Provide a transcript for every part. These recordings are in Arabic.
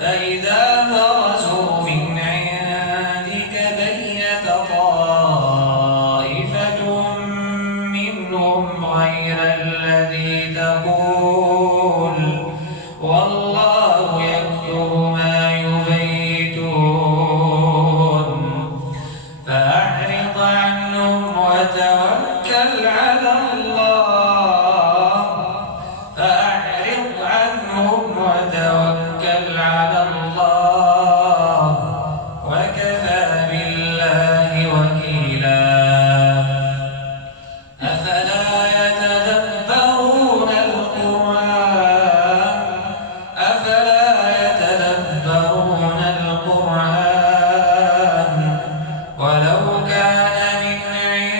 فإذا برزوا من عندك بيت طائفة منهم غير الذي تقول والله يكتب ما يبيتون فأعرض عنهم وتوكل على الله وكفى بالله وكيلا أفلا يتدبرون القرآن ولو كان من عند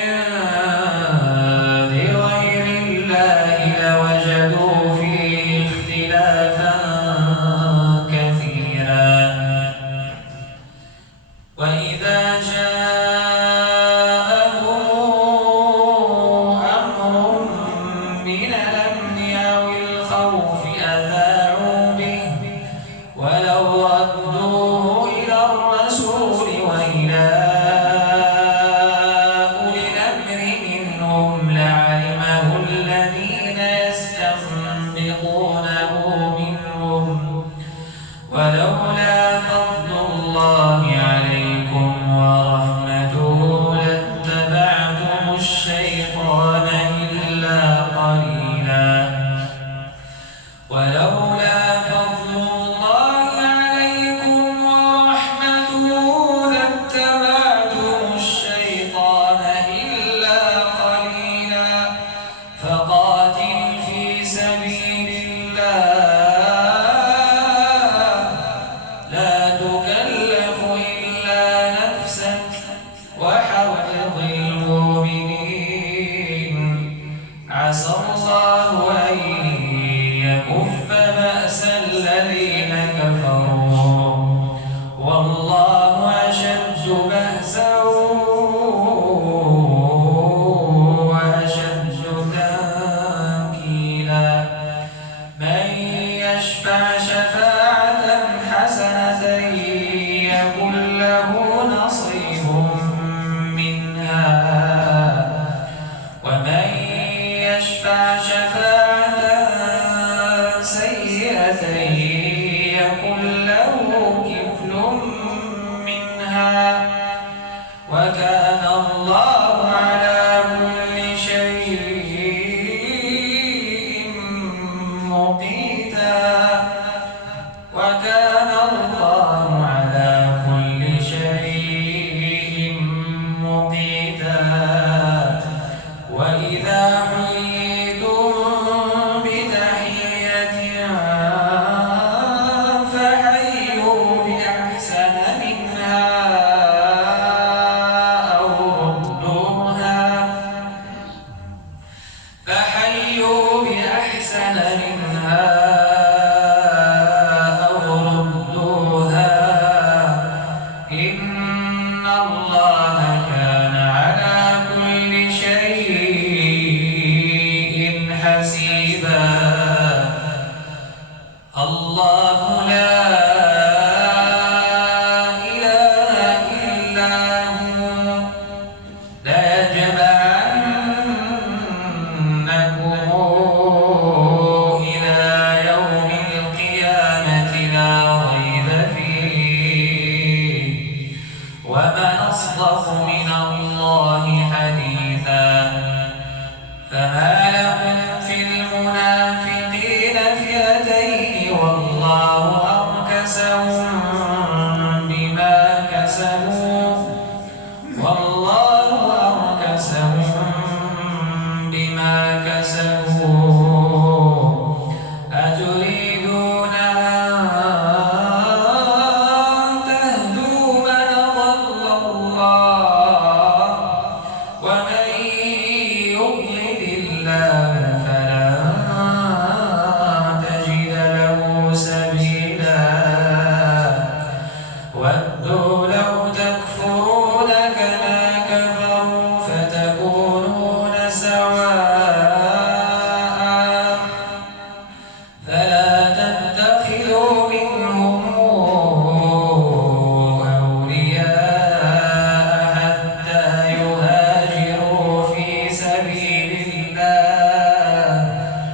غير الله لوجدوا فيه اختلافا كثيرا وإذا جاءهم أمر من الأمن أو الخوف أذاعوا به ولو ردوه إلى الرسول وإلى أولي الأمر منهم لعلمه الذين يستنبطونه منهم ولولا فضل الله عليكم ورحمته لاتبعتم الشيطان إلا قليلا ولولا فضل الله عليكم ورحمته لاتبعتم الشيطان إلا قليلا فقاتل في سبيل الله لا تكلف إلا نفسك وحرض المؤمنين عسى الله أن يكف بأس الذين كفروا والله أشد بأسا وأشد تنكيلا من يشفع شفاعة حسنة يكن له نصيب منها ومن يشفع شفاعة سيئة يكن له كفل منها وكان الله على كل شيء مقيتا وكان الله على كل شيء مقيتا وإذا حييتم بتحية فحيوا بأحسن منها أو ردوها إن الله كان على كل شيء حسيبا الله لا